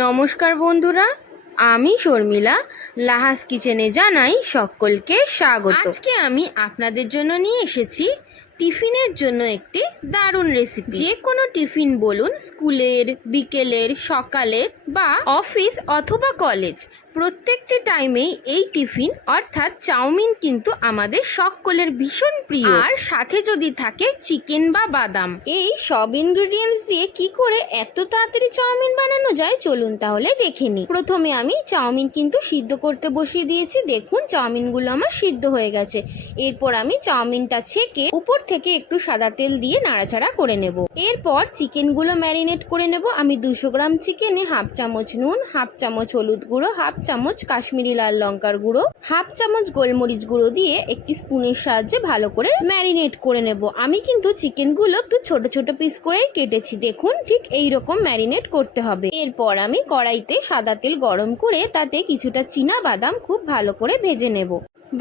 নমস্কার বন্ধুরা, আমি শর্মিলা লাহাস কিচেনে জানাই সকলকে স্বাগত। আজকে আমি আপনাদের জন্য নিয়ে এসেছি টিফিনের জন্য একটি দারুণ রেসিপি। যে কোনো টিফিন বলুন, স্কুলের, বিকেলের, সকালের বা অফিস অথবা কলেজ, প্রত্যেকটি টাইমেই এই টিফিন অর্থাৎ চাউমিন কিন্তু আমাদের সকলের ভীষণ প্রিয়। আর সাথে যদি থাকে চিকেন বা বাদাম, এই সব ইনগ্রিডিয়েন্টস দিয়ে কি করে এত তাড়াতাড়ি চাউমিন বানানো যায় চলুন তাহলে দেখে নিই। প্রথমে আমি চাউমিন কিন্তু সিদ্ধ করতে বসিয়ে দিয়েছি। দেখুন চাউমিনগুলো আমার সিদ্ধ হয়ে গেছে। এরপর আমি চাউমিনটা ছেঁকে উপর থেকে একটু সাদা তেল দিয়ে নাড়াচাড়া করে নেব। এরপর চিকেনগুলো ম্যারিনেট করে নেব। আমি 200 গ্রাম চিকেনে হাফ চামচ নুন, হাফ চামচ হলুদ গুঁড়ো, হাফ চামচ কাশ্মীরি লাল লঙ্কার গুঁড়ো, হাফ চামচ গোলমরিচ গুঁড়ো দিয়ে একটি স্পুনের সাহায্যে ভালো করে ম্যারিনেট করে নেব। আমি কিন্তু চিকেনগুলো একটু ছোট ছোট পিস করে কেটেছি। দেখুন ঠিক এই রকম ম্যারিনেট করতে হবে। এরপর আমি কড়াইতে সাদা তেল গরম করে তাতে কিছুটা চীনা বাদাম খুব ভালো করে ভেজে নেব।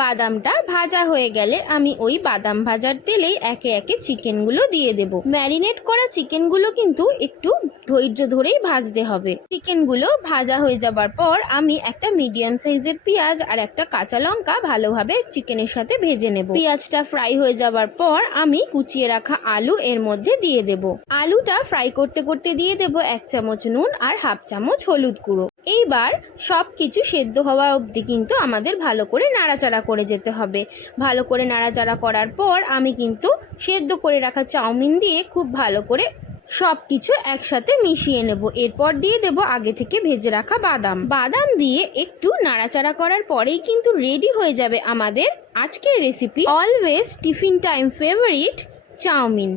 বাদামটা ভাজা হয়ে গেলে আমি ওই বাদাম ভাজার তেলেই একে একে চিকেনগুলো দিয়ে দেব। ম্যারিনেট করা চিকেনগুলো কিন্তু একটু ধৈর্য ধরেই ভাজতে হবে। চিকেনগুলো ভাজা হয়ে যাবার পর আমি একটা মিডিয়াম সাইজের পেঁয়াজ আর একটা কাঁচা লঙ্কা ভালোভাবে চিকেনের সাথে ভেজে নেব। পেঁয়াজটা ফ্রাই হয়ে যাবার পর আমি কুচিয়ে রাখা আলু এর মধ্যে দিয়ে দেব। আলুটা ফ্রাই করতে করতে দিয়ে দেব 1 চামচ নুন আর হাফ চামচ হলুদ গুঁড়ো। এইবার সব কিছু সেদ্ধ হওয়া অবধি কিন্তু আমাদের ভালো করে নাড়াচাড়া করে যেতে হবে। ভালো করে নাড়াচাড়া করার পর আমি কিন্তু সেদ্ধ করে রাখা চাউমিন দিয়ে খুব ভালো করে সব কিছু একসাথে মিশিয়ে নেব। এরপর দিয়ে দেব আগে থেকে ভেজে রাখা বাদাম দিয়ে একটু নাড়াচাড়া করার পরেই কিন্তু রেডি হয়ে যাবে আমাদের আজকের recipe, always tiffin time favourite chow mein.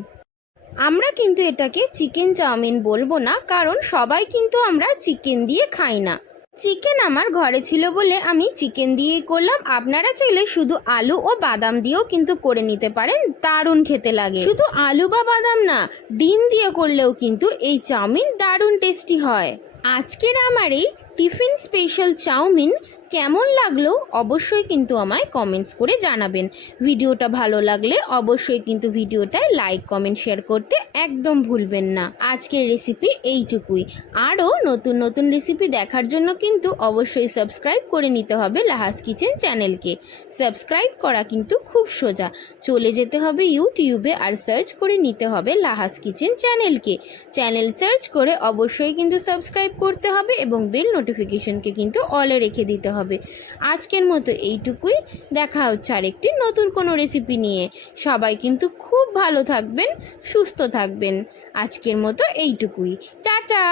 আমরা কিন্তু এটাকে চিকেন চাউমিন বলবো না, কারণ সবাই কিন্তু আমরা চিকেন দিয়ে খাই না। চিকেন আমার ঘরে ছিল বলে আমি চিকেন দিয়েই করলাম। আপনারা চাইলে শুধু আলু ও বাদাম দিয়েও কিন্তু করে নিতে পারেন, দারুণ খেতে লাগে। শুধু আলু বা বাদাম না, ডিম দিয়ে করলেও কিন্তু এই চাউমিন দারুণ টেস্টি হয়। আজকের আমার এই টিফিন স্পেশাল চাউমিন কেমন লাগলো অবশ্যই কিন্তু আমায় কমেন্টস করে জানাবেন। ভিডিওটা ভালো লাগলে অবশ্যই কিন্তু ভিডিওটায় লাইক, কমেন্ট, শেয়ার করতে একদম ভুলবেন না। আজকের রেসিপি এইটুকুই। আরও নতুন নতুন রেসিপি দেখার জন্য কিন্তু অবশ্যই সাবস্ক্রাইব করে নিতে হবে লাহাস কিচেন চ্যানেলকে। সাবস্ক্রাইব করা কিন্তু খুব সোজা। চলে যেতে হবে ইউটিউবে আর সার্চ করে নিতে হবে লাহাস কিচেন চ্যানেলকে। চ্যানেল সার্চ করে অবশ্যই কিন্তু সাবস্ক্রাইব করতে হবে এবং বেল নোটিফিকেশনকে কিন্তু অলে রেখে দিতে হবে। আজকের মতো এইটুকুই। দেখা হচ্ছে আরেকটি নতুন কোনো রেসিপি নিয়ে। সবাই কিন্তু খুব ভালো থাকবেন, সুস্থ থাকবেন। আজকের মতো এইটুকুই। টাটা।